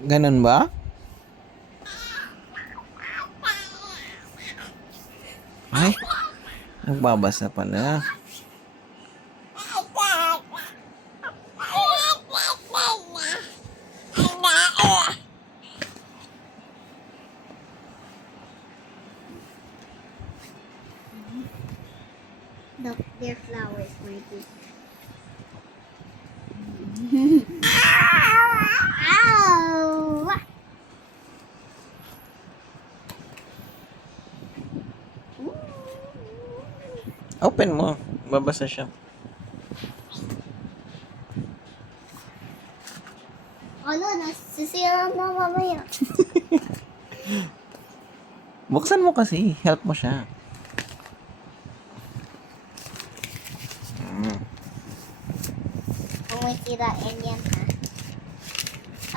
Ganun ba? Ay, nagbabasa pala. Look, they're flowers, Mikey. Ow! Open mo. Babasa siya. Ano, nasisira mo mamaya. Buksan mo kasi. Help mo siya. Kung may sirain yan, ha?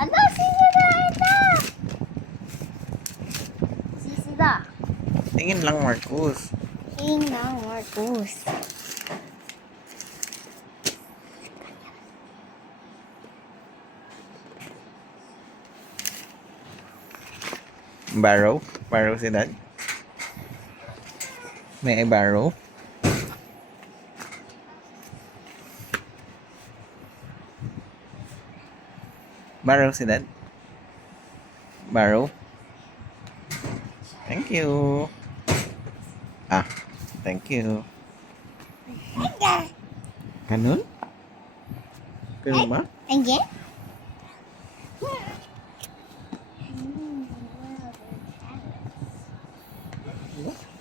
Ano, sisirain na! Sisira. Tingin lang, Marcus. Tingnan, Marcus. Barrow? Barrow si Dad? May I borrow? Borrow si Dad? Borrow? Thank you. Ah, thank you. Ganun? Ganun ba? Again?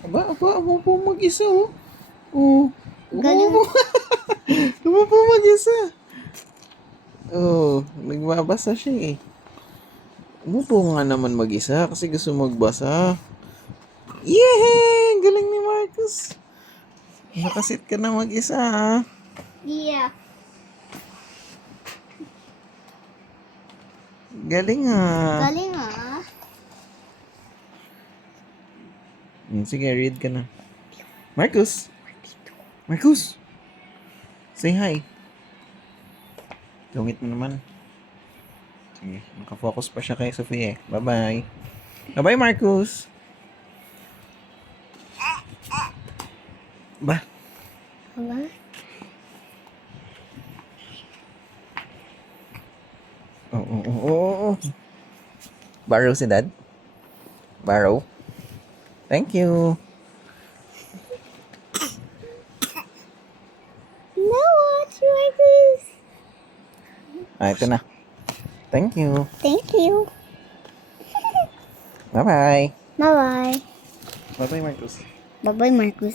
Aba, umupo mag-isa, oh. Oh. Galing. Umupo mag-isa. Oh, nagbabasa siya eh. Umupo nga naman mag-isa kasi gusto magbasa. Yehey! Galing ni Marcus. Nakasit ka na mag-isa, ha? Yeah. Galing, ha? Galing, ah. Sige, read ka na. Marcus! Marcus! Say hi. Lungit mo naman. Sige, nakafocus pa siya kay Sophie eh. Bye-bye. Bye-bye, Marcus! Ba? Aba? Oo. Borrow si Dad? Borrow? Thank you. No, watch Marcus. Ito na. Thank you. Thank you. Bye-bye. Bye-bye. Bye-bye, Marcus. Bye-bye, Marcus.